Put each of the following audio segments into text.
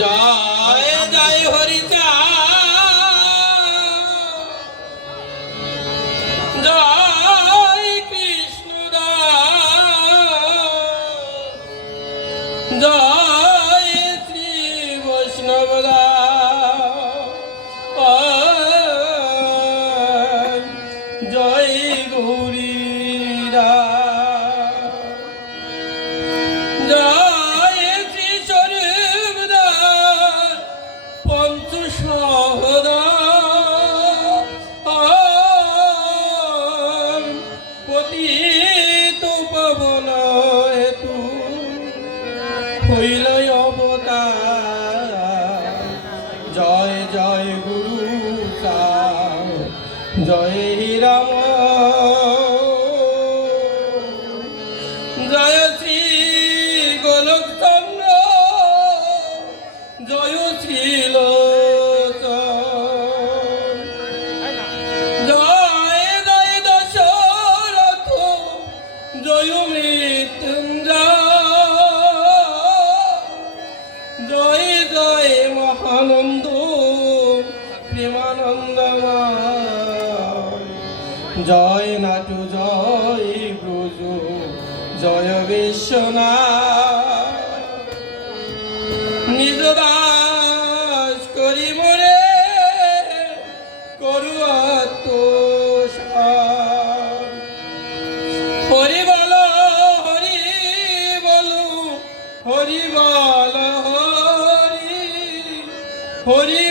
জয় জয় হরিচা পতিত পবন হেতু হইল অবতার। জয় জয় গুরু জয় রাম। জয় শ্রী গোলক চন্দ্র জয় জয় নাটু, জয় ব্রজু, জয় বিশ্বনাথ। নিজ করি মরে করুয়াত হরি বল, হরি বলু, হরি বল, হরি হরি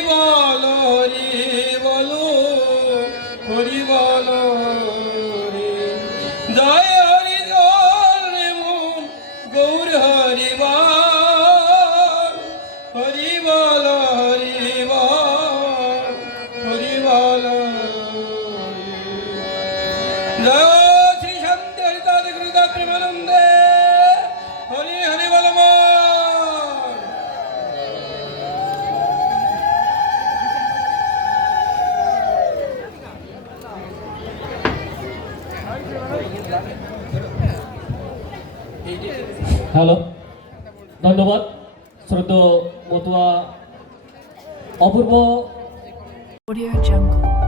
বলু হরি বলো জয় হরি গৌর হরি বল। হ্যালো ধন্যবাদ শ্রদ্ধ মতুয়া অপূর্ব অডিও Jungle.